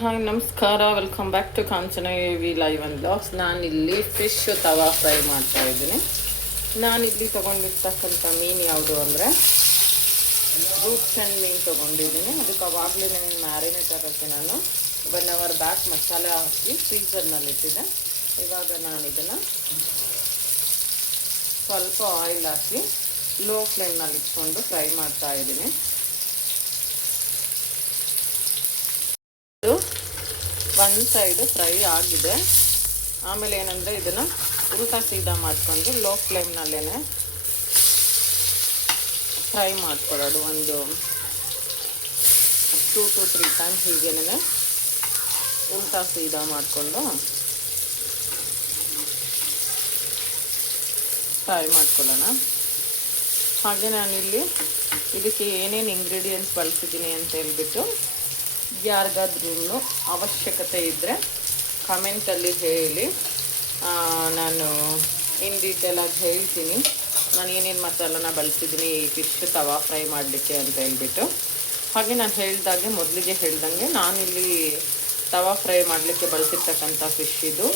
Hi ನಮಸ್ಕಾರ, welcome back to Kanchana V live and blogs. ನಾನಿಲ್ಲಿ fish tawa fry ಮಾಡ್ತಾ ಇದ್ದೀನಿ. ನಾನಿಲ್ಲಿ ತೊಗೊಂಡಿರ್ತಕ್ಕಂಥ ಮೀನು ಯಾವುದು ಅಂದರೆ ರೂಪ್ ಚಂದ್ ಮೀನು ತೊಗೊಂಡಿದ್ದೀನಿ. ಅದಕ್ಕೆ ಅವಾಗಲೇ ಮ್ಯಾರಿನೇಟ್ ಆಗೋಕ್ಕೆ ನಾನು 1 ಅವರ್ ಬ್ಯಾಕ್ ಮಸಾಲೆ ಹಾಕಿ ಫ್ರೀಝರ್ನಲ್ಲಿಟ್ಟಿದ್ದೆ. ಇವಾಗ ನಾನು ಇದನ್ನು ಸ್ವಲ್ಪ ಆಯಿಲ್ ಹಾಕಿ ಲೋ ಫ್ಲೇಮ್ನಲ್ಲಿ ಇಟ್ಕೊಂಡು ಫ್ರೈ ಮಾಡ್ತಾ ಇದ್ದೀನಿ. ಒಂದು ಸೈಡು ಫ್ರೈ ಆಗಿದೆ. ಆಮೇಲೆ ಏನಂದರೆ ಇದನ್ನು ಉಲ್ಟಾ ಸೀದಾ ಮಾಡಿಕೊಂಡು ಲೋ ಫ್ಲೇಮ್ನಲ್ಲೇ ಫ್ರೈ ಮಾಡ್ಕೊಳ್ಳೋದು. ಒಂದು 2 to 3 ಟೈಮ್ಸ್ ಹೀಗೇನೆ ಉಲ್ಟಾ ಸೀದಾ ಮಾಡಿಕೊಂಡು ಫ್ರೈ ಮಾಡ್ಕೊಳ್ಳೋಣ. ಹಾಗೆ ನಾನಿಲ್ಲಿ ಇದಕ್ಕೆ ಏನೇನು ಇಂಗ್ರೀಡಿಯೆಂಟ್ಸ್ ಬಳಸಿದ್ದೀನಿ ಅಂತ ಹೇಳ್ಬಿಟ್ಟು ಯಾರಿಗಾದ್ರೂ ಅವಶ್ಯಕತೆ ಇದ್ದರೆ ಕಮೆಂಟಲ್ಲಿ ಹೇಳಿ. ನಾನು ಇನ್ ಡೀಟೇಲಾಗಿ ಹೇಳ್ತೀನಿ ನಾನು ಏನೇನು ಮಸಾಲನ ಬಳಸಿದ್ದೀನಿ ಈ ಫಿಶ್ ತವಾ ಫ್ರೈ ಮಾಡಲಿಕ್ಕೆ ಅಂತ ಹೇಳ್ಬಿಟ್ಟು. ಹಾಗೆ ನಾನು ಮೊದಲಿಗೆ ಹೇಳ್ದಂಗೆ ನಾನಿಲ್ಲಿ ತವಾ ಫ್ರೈ ಮಾಡಲಿಕ್ಕೆ ಬಳಸಿರ್ತಕ್ಕಂಥ ಫಿಶ್ ಇದು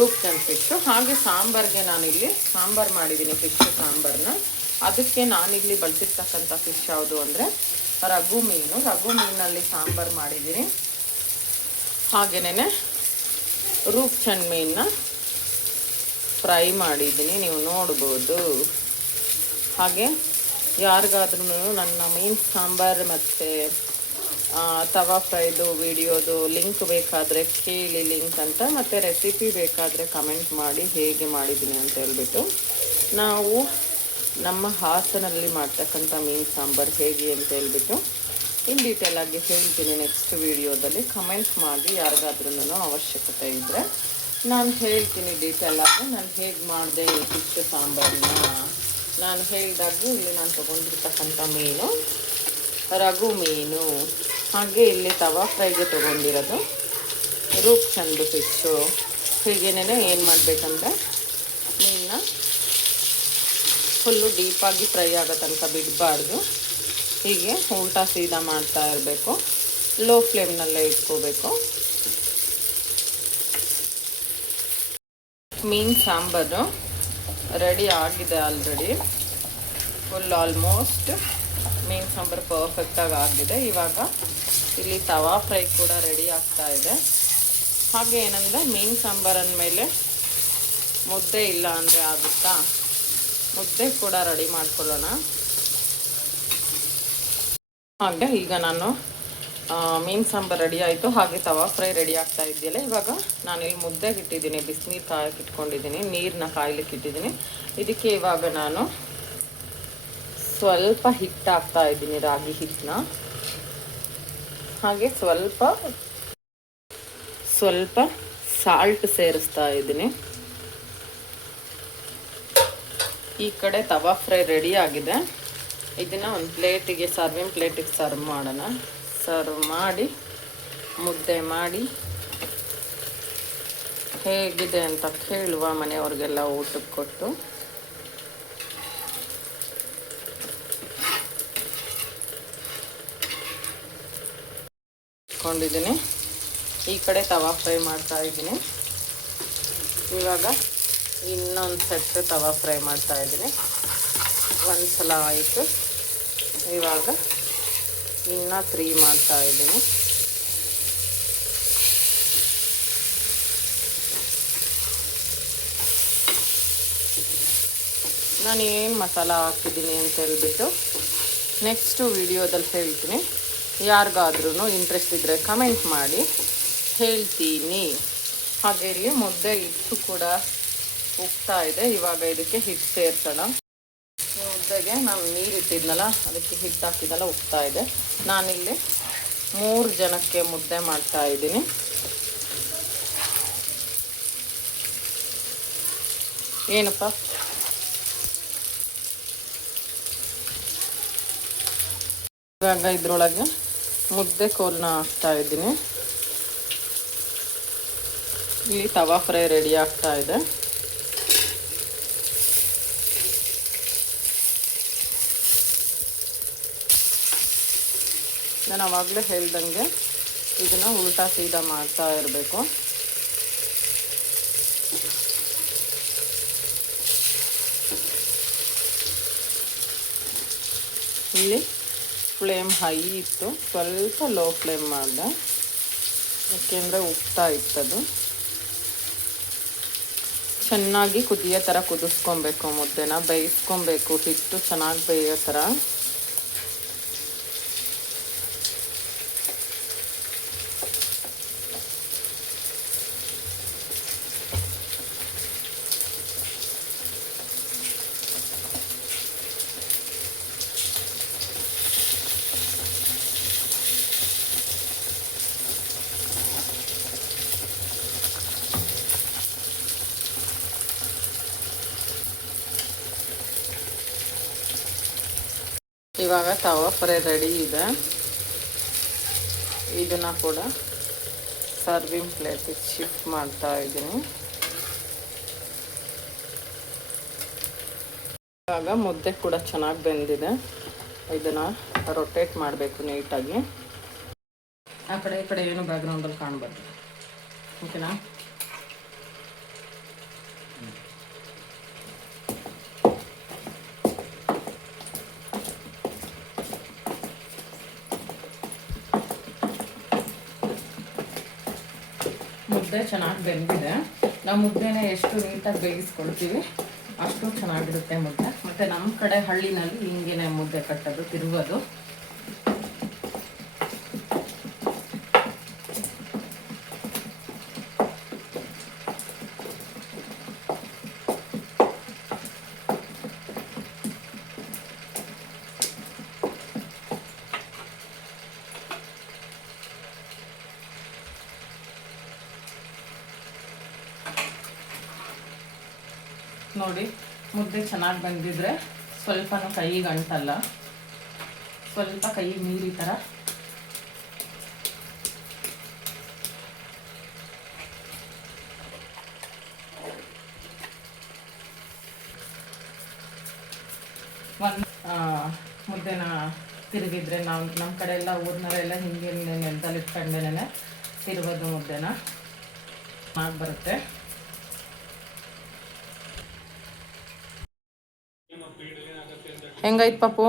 ರೂಪ್ ಚಂದ್ ಫಿಶ್ಶು. ಹಾಗೆ ಸಾಂಬಾರಿಗೆ ನಾನಿಲ್ಲಿ ಸಾಂಬಾರು ಮಾಡಿದ್ದೀನಿ, ಫಿಶ್ ಸಾಂಬಾರನ್ನ. ಅದಕ್ಕೆ ನಾನಿಲ್ಲಿ ಬಳಸಿರ್ತಕ್ಕಂಥ ಫಿಶ್ ಯಾವುದು ಅಂದರೆ ರಘು ಮೀನಲ್ಲಿ ಸಾಂಬಾರು ಮಾಡಿದ್ದೀನಿ. ಹಾಗೆಯೇ ರೂಪ್ ಚಂದ್ ಮೀನನ್ನ ಫ್ರೈ ಮಾಡಿದ್ದೀನಿ, ನೀವು ನೋಡ್ಬೋದು. ಹಾಗೆ ಯಾರಿಗಾದ್ರೂ ನನ್ನ ಮೀನು ಸಾಂಬಾರು ಮತ್ತು ತವಾ ಫ್ರೈದು ವಿಡಿಯೋದು ಲಿಂಕ್ ಬೇಕಾದರೆ ಕೇಳಿ ಲಿಂಕ್ ಅಂತ, ಮತ್ತು ರೆಸಿಪಿ ಬೇಕಾದರೆ ಕಮೆಂಟ್ ಮಾಡಿ ಹೇಗೆ ಮಾಡಿದ್ದೀನಿ ಅಂತ ಹೇಳ್ಬಿಟ್ಟು. ನಾವು ನಮ್ಮ ಹಾಸನಲ್ಲಿ ಮಾಡ್ತಕ್ಕಂಥ ಮೀನು ಸಾಂಬಾರು ಹೇಗೆ ಅಂತ ಹೇಳ್ಬಿಟ್ಟು ಇನ್ ಡೀಟೇಲಾಗಿ ಹೇಳ್ತೀನಿ ನೆಕ್ಸ್ಟ್ ವಿಡಿಯೋದಲ್ಲಿ. ಕಮೆಂಟ್ ಮಾಡಿ ಯಾರಿಗಾದ್ರೂ ಅವಶ್ಯಕತೆ ಇದ್ದರೆ ನಾನು ಹೇಳ್ತೀನಿ ಡೀಟೇಲಾಗಿ ನಾನು ಹೇಗೆ ಮಾಡಿದೆ ಈ ಫಿಶ್ ಸಾಂಬಾರನ್ನ. ನಾನು ಹೇಳಿದಾಗ ಇಲ್ಲಿ ನಾನು ತೊಗೊಂಡಿರ್ತಕ್ಕಂಥ ಮೀನು ರಘು ಮೀನು. ಹಾಗೆ ಇಲ್ಲಿ ತವಾ ಫ್ರೈಗೆ ತೊಗೊಂಡಿರೋದು ರೂಪ್ ಚಂದ್ ಫಿಶ್ಶು. ಹೀಗೇನೆ ಏನು ಮಾಡಬೇಕಂದ್ರೆ ಮೀನನ್ನ ಫುಲ್ಲು ಡೀಪಾಗಿ ಫ್ರೈ ಆಗೋ ತನಕ ಬಿಡಬಾರ್ದು. ಹೀಗೆ ಉಲ್ಟಾ ಸೀದಾ ಮಾಡ್ತಾ ಇರಬೇಕು, ಲೋ ಫ್ಲೇಮ್ನಲ್ಲೇ ಇಟ್ಕೋಬೇಕು. ಮೀನು ಸಾಂಬಾರು ರೆಡಿ ಆಗಿದೆ ಆಲ್ರೆಡಿ, ಫುಲ್ ಆಲ್ಮೋಸ್ಟ್ ಮೀನು ಸಾಂಬಾರು ಪರ್ಫೆಕ್ಟಾಗಿ ಆಗಿದೆ. ಇವಾಗ ಇಲ್ಲಿ ತವಾ ಫ್ರೈ ಕೂಡ ರೆಡಿ ಆಗ್ತಾ ಇದೆ. ಹಾಗೆ ಏನಂದರೆ ಮೀನು ಸಾಂಬಾರು ಅಂದಮೇಲೆ ಮುದ್ದೆ ಇಲ್ಲ ಅಂದರೆ ಆಗುತ್ತಾ, ಮುದ್ದೆ ಕೂಡ ರೆಡಿ ಮಾಡ್ಕೊಳ್ಳೋಣ. ಹಾಗೆ ಈಗ ನಾನು ಮೀನು ಸಾಂಬಾರು ರೆಡಿ ಆಯಿತು, ಹಾಗೆ ತವಾ ಫ್ರೈ ರೆಡಿ ಆಗ್ತಾ ಇದೆಯಲ್ಲ. ಇವಾಗ ನಾನಿಲ್ಲಿ ಮುದ್ದೆಗೆ ಇಟ್ಟಿದ್ದೀನಿ, ಬಿಸಿನೀರು ಕಾಯಕ್ಕೆ ಇಟ್ಕೊಂಡಿದ್ದೀನಿ, ನೀರನ್ನ ಕಾಯ್ಲಿಕ್ಕೆ ಇಟ್ಟಿದ್ದೀನಿ. ಇದಕ್ಕೆ ಇವಾಗ ನಾನು ಸ್ವಲ್ಪ ಹಿಟ್ಟು ಹಾಕ್ತಾ ಇದ್ದೀನಿ, ರಾಗಿ ಹಿಟ್ಟನ್ನ. ಹಾಗೆ ಸ್ವಲ್ಪ ಸಾಲ್ಟ್ ಸೇರಿಸ್ತಾ ಇದ್ದೀನಿ. ಈ ಕಡೆ ತವಾ ಫ್ರೈ ರೆಡಿ ಆಗಿದೆ. ಇದನ್ನು ಒಂದು ಪ್ಲೇಟಿಗೆ, ಸರ್ವಿಂಗ್ ಪ್ಲೇಟಿಗೆ ಸರ್ವ್ ಮಾಡೋಣ. ಸರ್ವ್ ಮಾಡಿ ಮುದ್ದೆ ಮಾಡಿ ಹೇಗಿದೆ ಅಂತ ಕೇಳುವ, ಮನೆಯವ್ರಿಗೆಲ್ಲ ಊಟಕ್ಕೆ ಕೊಟ್ಟು. ಇಟ್ಕೊಂಡಿದ್ದೀನಿ. ಈ ಕಡೆ ತವಾ ಫ್ರೈ ಮಾಡ್ತಾ ಇದ್ದೀನಿ. ಇವಾಗ ಇನ್ನೊಂದು ಸೆಟ್ ತವಾ ಫ್ರೈ ಮಾಡ್ತಾ ಇದ್ದೀನಿ. ಒಂದು ಸಲ ಆಯಿತು, ಇವಾಗ ಇನ್ನೂ 3 ಮಾಡ್ತಾ ಇದ್ದೀನಿ. ನಾನು ಏನು ಮಸಾಲ ಹಾಕಿದ್ದೀನಿ ಅಂತ ಹೇಳ್ಬಿಟ್ಟು ನೆಕ್ಸ್ಟು ವಿಡಿಯೋದಲ್ಲಿ ಹೇಳ್ತೀನಿ. ಯಾರಿಗಾದ್ರೂ ಇಂಟ್ರೆಸ್ಟ್ ಇದ್ದರೆ ಕಮೆಂಟ್ ಮಾಡಿ ಹೇಳ್ತೀನಿ. ಹಾಗೆ ಇಲ್ಲಿ ಮುದ್ದೆ ಹಿಟ್ಟು ಕೂಡ ಉಗ್ತಾ ಇದೆ. ಇವಾಗ ಇದಕ್ಕೆ ಹಿಟ್ಟು ಸೇರ್ಸೋಣ. ಮುದ್ದೆಗೆ ನಾನು ನೀರು ಇಟ್ಟಿದ್ನಲ್ಲ, ಅದಕ್ಕೆ ಹಿಟ್ಟು ಹಾಕಿದ್ದೆಲ್ಲ ಉಗ್ತಾ ಇದೆ. ನಾನಿಲ್ಲಿ 3 ಜನಕ್ಕೆ ಮುದ್ದೆ ಮಾಡ್ತಾ ಇದ್ದೀನಿ. ಏನಪ್ಪ ಇವಾಗ ಇದ್ರೊಳಗೆ ಮುದ್ದೆ ಕೋಲನ್ನ ಹಾಕ್ತಾ ಇದ್ದೀನಿ. ಇಲ್ಲಿ ತವಾ ಫ್ರೈ ರೆಡಿ ಆಗ್ತಾ ಇದೆ. ನಾನು ಆವಾಗಲೇ ಹೇಳ್ದಂಗೆ ಇದನ್ನು ಉಲ್ಟಾ ಸೀದಾ ಮಾಡ್ತಾ ಇರಬೇಕು. ಇಲ್ಲಿ ಫ್ಲೇಮ್ ಹೈ ಇತ್ತು, ಸ್ವಲ್ಪ ಲೋ ಫ್ಲೇಮ್ ಮಾಡಿದೆ, ಏಕೆಂದರೆ ಉಪ್ತಾ ಇತ್ತದು. ಚೆನ್ನಾಗಿ ಕುದಿಯೋ ಥರ ಕುದಿಸ್ಕೊಬೇಕು, ಮುದ್ದೆನ ಬೇಯಿಸ್ಕೊಬೇಕು, ಹಿಟ್ಟು ಚೆನ್ನಾಗಿ ಬೇಯೋ ಥರ. ಇವಾಗ ತವಾ ಫ್ರೈ ರೆಡಿ ಇದೆ. ಇದನ್ನು ಕೂಡ ಸರ್ವಿಂಗ್ ಪ್ಲೇಟಿಗೆ ಶಿಫ್ಟ್ ಮಾಡ್ತಾ ಇದ್ದೀನಿ. ಇವಾಗ ಮುದ್ದೆ ಕೂಡ ಚೆನ್ನಾಗಿ ಬೆಂದಿದೆ. ಇದನ್ನು ರೊಟೇಟ್ ಮಾಡಬೇಕು ನೀಟಾಗಿ. ಆ ಕಡೆ ಈ ಕಡೆ ಏನು ಬ್ಯಾಕ್ಗ್ರೌಂಡಲ್ಲಿ ಕಾಣಬಾರ್ದು, ಓಕೆನಾ? ಮುದ್ದೆ ಚೆನ್ನಾಗಿ ಬೆಂದಿದೆ. ನಾವು ಮುದ್ದೆನ ಎಷ್ಟು ನೀಟಾಗಿ ಬೇಯಿಸ್ಕೊಳ್ತೀವಿ ಅಷ್ಟು ಚೆನ್ನಾಗಿರುತ್ತೆ ಮುದ್ದೆ. ಮತ್ತು ನಮ್ಮ ಕಡೆ ಹಳ್ಳಿನಲ್ಲಿ ಹಿಂಗೇನೆ ಮುದ್ದೆ ಕಟ್ಟೋದು, ತಿರುಗೋದು. ನೋಡಿ, ಮುದ್ದೆ ಚೆನ್ನಾಗಿ ಬಂದಿದ್ರೆ ಸ್ವಲ್ಪನೂ ಕೈಗೆ ಅಂಟಲ್ಲ, ಸ್ವಲ್ಪ ಕೈ ಮೀರಿ ಥರ ಒಂದು ಮುದ್ದೆನ ತಿರುಗಿದ್ರೆ, ನಾವು ನಮ್ಮ ಕಡೆ ಎಲ್ಲ ಊರಿನವರೆಲ್ಲ ಹಿಂಗೆ ನೆಲದಲ್ಲಿ ಇಟ್ಕೊಂಡೇನೆ ತಿರುಗೋದು ಮುದ್ದೆನ. ಮಾಡಿ ಬರುತ್ತೆ. ಹೆಂಗೈತೆ ಪಾಪು?